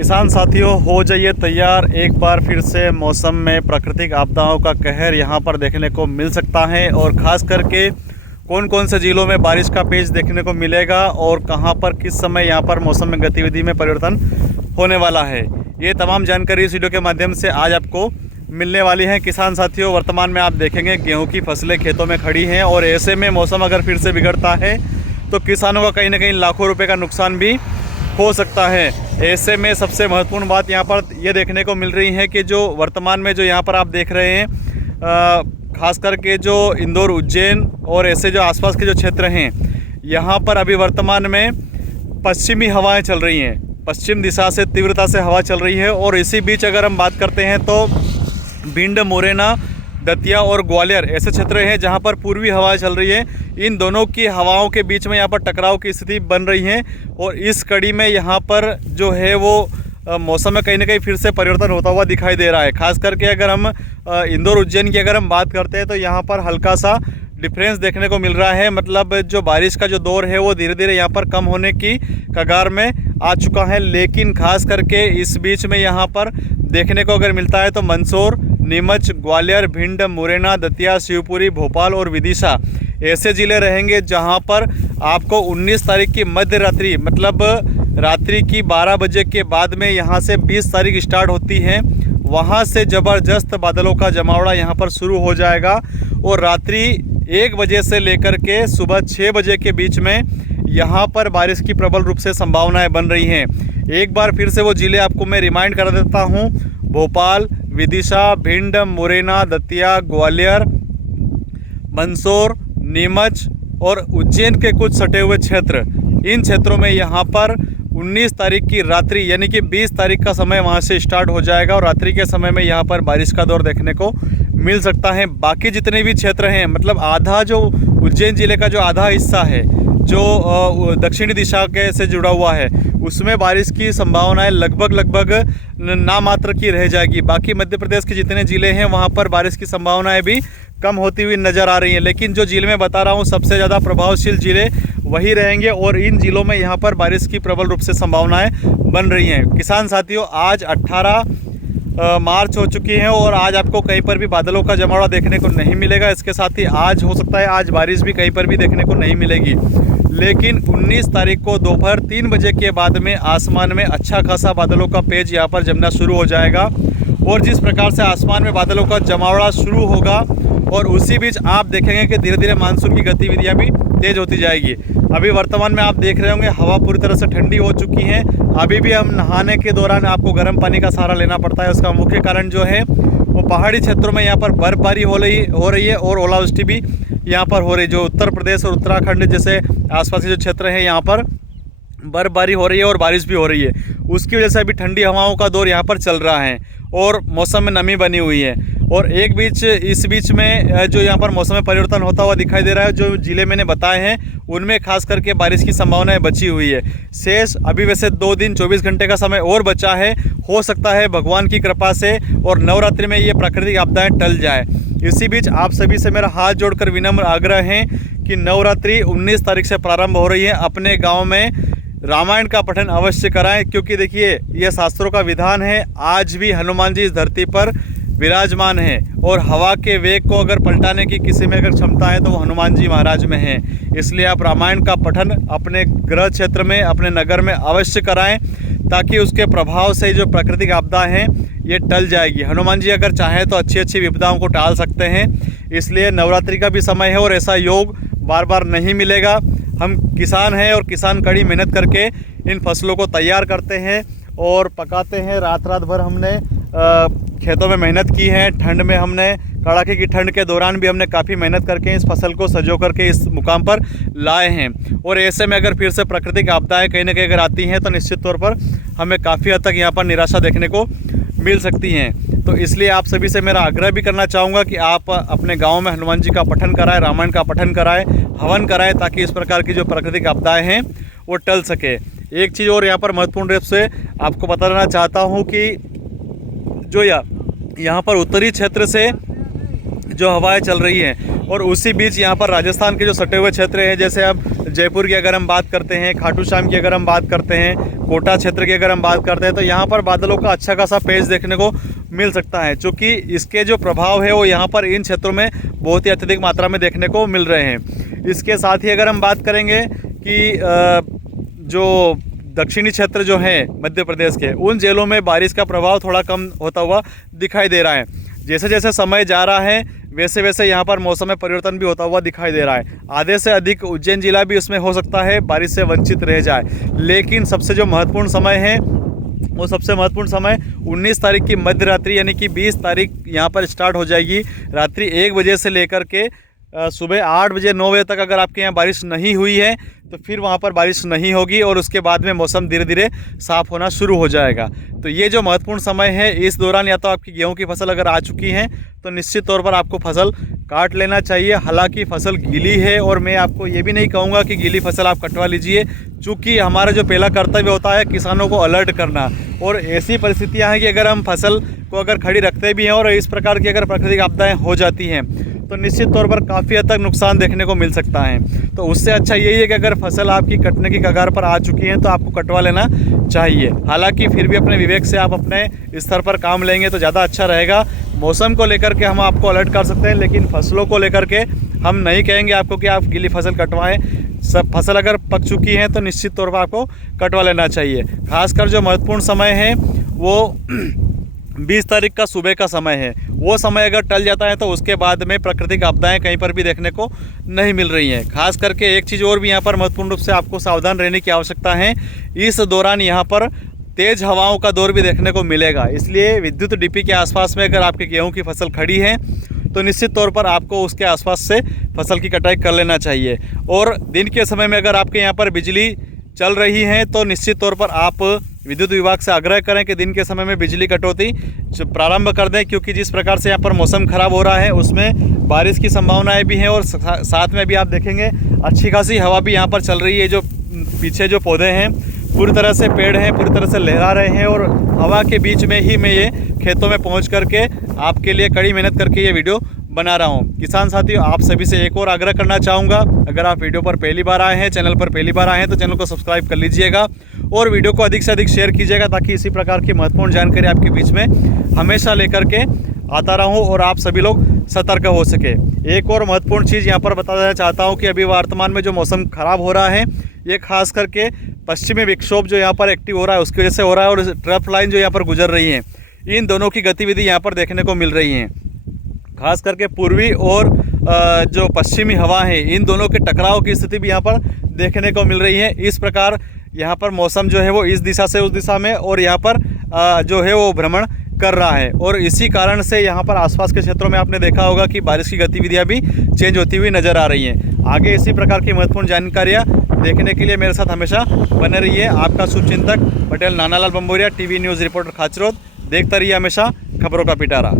किसान साथियों, हो जाइए तैयार। एक बार फिर से मौसम में प्राकृतिक आपदाओं का कहर यहाँ पर देखने को मिल सकता है और ख़ास करके कौन कौन से ज़िलों में बारिश का पेच देखने को मिलेगा और कहाँ पर किस समय यहाँ पर मौसम में गतिविधि में परिवर्तन होने वाला है, ये तमाम जानकारी इस वीडियो के माध्यम से आज आपको मिलने वाली है। किसान साथियों, वर्तमान में आप देखेंगे गेहूँ की फसलें खेतों में खड़ी हैं और ऐसे में मौसम अगर फिर से बिगड़ता है तो किसानों का कहीं ना कहीं लाखों रुपये का नुकसान भी हो सकता है। ऐसे में सबसे महत्वपूर्ण बात यहाँ पर ये देखने को मिल रही है कि जो वर्तमान में जो यहाँ पर आप देख रहे हैं, खास करके जो इंदौर, उज्जैन और ऐसे जो आसपास के जो क्षेत्र हैं, यहाँ पर अभी वर्तमान में पश्चिमी हवाएं चल रही हैं। पश्चिम दिशा से तीव्रता से हवा चल रही है और इसी बीच अगर हम बात करते हैं तो भिंड, मुरैना, दतिया और ग्वालियर ऐसे क्षेत्र हैं जहां पर पूर्वी हवाएं चल रही है। इन दोनों की हवाओं के बीच में यहाँ पर टकराव की स्थिति बन रही है और इस कड़ी में यहाँ पर जो है वो मौसम में कहीं ना कहीं फिर से परिवर्तन होता हुआ दिखाई दे रहा है। खास करके अगर हम इंदौर, उज्जैन की अगर हम बात करते हैं तो यहाँ पर हल्का सा डिफरेंस देखने को मिल रहा है। मतलब जो बारिश का जो दौर है वो धीरे धीरे यहाँ पर कम होने की कगार में आ चुका है। लेकिन खास करके इस बीच में यहाँ पर देखने को अगर मिलता है तो मंदसौर, नीमच, ग्वालियर, भिंड, मुरैना, दतिया, शिवपुरी, भोपाल और विदिशा ऐसे ज़िले रहेंगे जहां पर आपको 19 तारीख की मध्य रात्रि, मतलब रात्रि की 12 बजे के बाद में यहां से 20 तारीख स्टार्ट होती है, वहां से ज़बरदस्त बादलों का जमावड़ा यहां पर शुरू हो जाएगा और रात्रि 1 बजे से लेकर के सुबह 6 बजे के बीच में यहाँ पर बारिश की प्रबल रूप से संभावनाएं बन रही हैं। एक बार फिर से वो ज़िले आपको मैं रिमाइंड कर देता हूँ: भोपाल, विदिशा, भिंड, मुरैना, दतिया, ग्वालियर, मंदसौर, नीमच और उज्जैन के कुछ सटे हुए क्षेत्र। इन क्षेत्रों में यहाँ पर 19 तारीख की रात्रि यानी कि 20 तारीख का समय वहाँ से स्टार्ट हो जाएगा और रात्रि के समय में यहाँ पर बारिश का दौर देखने को मिल सकता है। बाकी जितने भी क्षेत्र हैं, मतलब आधा जो उज्जैन ज़िले का जो आधा हिस्सा है जो दक्षिणी दिशा के से जुड़ा हुआ है, उसमें बारिश की संभावनाएं लगभग नामात्र की रह जाएगी। बाकी मध्य प्रदेश के जितने ज़िले हैं वहाँ पर बारिश की संभावनाएं भी कम होती हुई नज़र आ रही हैं। लेकिन जो ज़िले मैं बता रहा हूँ सबसे ज़्यादा प्रभावशील ज़िले वही रहेंगे और इन ज़िलों में यहाँ पर बारिश की प्रबल रूप से संभावनाएं बन रही हैं। किसान साथियों, आज 18 मार्च हो चुकी है और आज आपको कहीं पर भी बादलों का जमावड़ा देखने को नहीं मिलेगा। इसके साथ ही आज हो सकता है आज बारिश भी कहीं पर भी देखने को नहीं मिलेगी। लेकिन 19 तारीख को दोपहर 3 बजे के बाद में आसमान में अच्छा खासा बादलों का पेज यहाँ पर जमना शुरू हो जाएगा और जिस प्रकार से आसमान में बादलों का जमावड़ा शुरू होगा और उसी बीच आप देखेंगे कि धीरे धीरे मानसून की गतिविधियाँ भी तेज़ होती जाएगी। अभी वर्तमान में आप देख रहे होंगे हवा पूरी तरह से ठंडी हो चुकी है। अभी भी हम नहाने के दौरान आपको गर्म पानी का सहारा लेना पड़ता है। उसका मुख्य कारण जो है वो पहाड़ी क्षेत्रों में यहाँ पर बर्फबारी हो रही है और ओलावृष्टि भी यहाँ पर हो रही है। जो उत्तर प्रदेश और उत्तराखंड जैसे आसपास के जो क्षेत्र हैं यहाँ पर बर्फबारी हो रही है और बारिश भी हो रही है। उसकी वजह से अभी ठंडी हवाओं का दौर यहाँ पर चल रहा है और मौसम में नमी बनी हुई है। और इस बीच में जो यहाँ पर मौसम में परिवर्तन होता हुआ दिखाई दे रहा है, जो ज़िले मैंने बताए हैं उनमें खास करके बारिश की संभावनाएं बची हुई है। शेष अभी वैसे 2 दिन 24 घंटे का समय और बचा है। हो सकता है भगवान की कृपा से और नवरात्रि में ये प्राकृतिक आपदाएं टल जाए। इसी बीच आप सभी से मेरा हाथ जोड़कर विनम्र आग्रह है कि नवरात्रि 19 तारीख से प्रारंभ हो रही है। अपने गाँव में रामायण का पठन अवश्य कराएं, क्योंकि देखिए ये शास्त्रों का विधान है। आज भी हनुमान जी इस धरती पर विराजमान है और हवा के वेग को अगर पलटाने की किसी में अगर क्षमता है तो वो हनुमान जी महाराज में है। इसलिए आप रामायण का पठन अपने गृह क्षेत्र में, अपने नगर में अवश्य कराएं ताकि उसके प्रभाव से जो प्राकृतिक आपदा हैं ये टल जाएगी। हनुमान जी अगर चाहें तो अच्छी अच्छी विपदाओं को टाल सकते हैं। इसलिए नवरात्रि का भी समय है और ऐसा योग बार बार नहीं मिलेगा। हम किसान हैं और किसान कड़ी मेहनत करके इन फसलों को तैयार करते हैं और पकाते हैं। रात भर हमने खेतों में मेहनत की है। ठंड में हमने कड़ाके की ठंड के दौरान भी हमने काफ़ी मेहनत करके इस फसल को सजो करके इस मुकाम पर लाए हैं। और ऐसे में अगर फिर से प्राकृतिक आपदाएं कहीं ना कहीं अगर आती हैं तो निश्चित तौर पर हमें काफ़ी हद तक यहाँ पर निराशा देखने को मिल सकती हैं। तो इसलिए आप सभी से मेरा आग्रह भी करना चाहूँगा कि आप अपने गाँव में हनुमान जी का पठन कराएं, रामायण का पठन कराएं, हवन कराएं, ताकि इस प्रकार की जो प्राकृतिक आपदाएँ हैं वो टल सके। एक चीज़ और यहाँ पर महत्वपूर्ण रूप से आपको बताना चाहता हूँ कि जो यहाँ पर उत्तरी क्षेत्र से जो हवाएं चल रही हैं और उसी बीच यहाँ पर राजस्थान के जो सटे हुए क्षेत्र हैं, जैसे अब जयपुर की अगर हम बात करते हैं, खाटू श्याम की अगर हम बात करते हैं, कोटा क्षेत्र की अगर हम बात करते हैं तो यहाँ पर बादलों का अच्छा खासा पेज देखने को मिल सकता है, चूँकि इसके जो प्रभाव है वो यहाँ पर इन क्षेत्रों में बहुत ही अत्यधिक मात्रा में देखने को मिल रहे हैं। इसके साथ ही अगर हम बात करेंगे कि जो दक्षिणी क्षेत्र जो है मध्य प्रदेश के, उन जिलों में बारिश का प्रभाव थोड़ा कम होता हुआ दिखाई दे रहा है। जैसे जैसे समय जा रहा है वैसे वैसे यहाँ पर मौसम में परिवर्तन भी होता हुआ दिखाई दे रहा है। आधे से अधिक उज्जैन जिला भी उसमें हो सकता है बारिश से वंचित रह जाए, लेकिन सबसे जो महत्वपूर्ण समय है वो सबसे महत्वपूर्ण समय 19 तारीख की मध्य रात्रि यानी कि 20 तारीख यहाँ पर स्टार्ट हो जाएगी। रात्रि 1 बजे से लेकर के सुबह 8 बजे 9 बजे तक अगर आपके यहाँ बारिश नहीं हुई है तो फिर वहाँ पर बारिश नहीं होगी और उसके बाद में मौसम धीरे धीरे साफ़ होना शुरू हो जाएगा। तो ये जो महत्वपूर्ण समय है, इस दौरान या तो आपकी गेहूं की फसल अगर आ चुकी है तो निश्चित तौर पर आपको फसल काट लेना चाहिए। हालांकि फसल गीली है और मैं आपको ये भी नहीं कहूँगा कि गीली फसल आप कटवा लीजिए, चूँकि हमारा जो पहला कर्तव्य होता है किसानों को अलर्ट करना। और ऐसी परिस्थितियाँ हैं कि अगर हम फसल को अगर खड़ी रखते भी हैं और इस प्रकार की अगर प्राकृतिक आपदाएँ हो जाती हैं तो निश्चित तौर पर काफ़ी हद तक नुकसान देखने को मिल सकता है। तो उससे अच्छा यही है कि अगर फसल आपकी कटने की कगार पर आ चुकी है तो आपको कटवा लेना चाहिए। हालांकि फिर भी अपने विवेक से आप अपने स्तर पर काम लेंगे तो ज़्यादा अच्छा रहेगा। मौसम को लेकर के हम आपको अलर्ट कर सकते हैं, लेकिन फसलों को लेकर के हम नहीं कहेंगे आपको कि आप गीली फसल कटवाएं। सब फसल अगर पक चुकी है तो निश्चित तौर पर आपको कटवा लेना चाहिए। खासकर जो महत्वपूर्ण समय है वो 20 तारीख का सुबह का समय है। वो समय अगर टल जाता है तो उसके बाद में प्राकृतिक आपदाएं कहीं पर भी देखने को नहीं मिल रही हैं। खास करके एक चीज़ और भी यहाँ पर महत्वपूर्ण रूप से आपको सावधान रहने की आवश्यकता है। इस दौरान यहाँ पर तेज़ हवाओं का दौर भी देखने को मिलेगा, इसलिए विद्युत डीपी के आसपास में अगर आपके गेहूँ की फसल खड़ी है तो निश्चित तौर पर आपको उसके आसपास से फसल की कटाई कर लेना चाहिए। और दिन के समय में अगर आपके यहाँ पर बिजली चल रही है तो निश्चित तौर पर आप विद्युत विभाग से आग्रह करें कि दिन के समय में बिजली कटौती प्रारंभ कर दें, क्योंकि जिस प्रकार से यहाँ पर मौसम खराब हो रहा है उसमें बारिश की संभावनाएं भी हैं और साथ में भी आप देखेंगे अच्छी खासी हवा भी यहाँ पर चल रही है। जो पीछे जो पौधे हैं पूरी तरह से, पेड़ हैं पूरी तरह से लहरा रहे हैं और हवा के बीच में ही मैं ये खेतों में पहुँच करके आपके लिए कड़ी मेहनत करके ये वीडियो बना रहा हूँ। किसान साथियों, आप सभी से एक और आग्रह करना चाहूँगा, अगर आप वीडियो पर पहली बार आए हैं, चैनल पर पहली बार आए हैं तो चैनल को सब्सक्राइब कर लीजिएगा और वीडियो को अधिक से अधिक शेयर कीजिएगा, ताकि इसी प्रकार की महत्वपूर्ण जानकारी आपके बीच में हमेशा लेकर के आता रहूँ और आप सभी लोग सतर्क हो सके। एक और महत्वपूर्ण चीज़ यहाँ पर बता देना चाहता हूँ कि अभी वर्तमान में जो मौसम खराब हो रहा है ये खास करके पश्चिमी विक्षोभ जो यहाँ पर एक्टिव हो रहा है उसकी वजह से हो रहा है, और ट्रफ लाइन जो यहाँ पर गुजर रही है इन दोनों की गतिविधि यहाँ पर देखने को मिल रही हैं। खास करके पूर्वी और जो पश्चिमी हवा है इन दोनों के टकराव की स्थिति भी यहाँ पर देखने को मिल रही है। इस प्रकार यहाँ पर मौसम जो है वो इस दिशा से उस दिशा में और यहाँ पर जो है वो भ्रमण कर रहा है, और इसी कारण से यहाँ पर आसपास के क्षेत्रों में आपने देखा होगा कि बारिश की गतिविधियाँ भी चेंज होती हुई नज़र आ रही हैं। आगे इसी प्रकार की महत्वपूर्ण जानकारियाँ देखने के लिए मेरे साथ हमेशा बने रहिए। आपका शुभचिंतक Patel Nanalal Bamboriya, TV news reporter Khachrod. देखता रहिए हमेशा खबरों का पिटारा।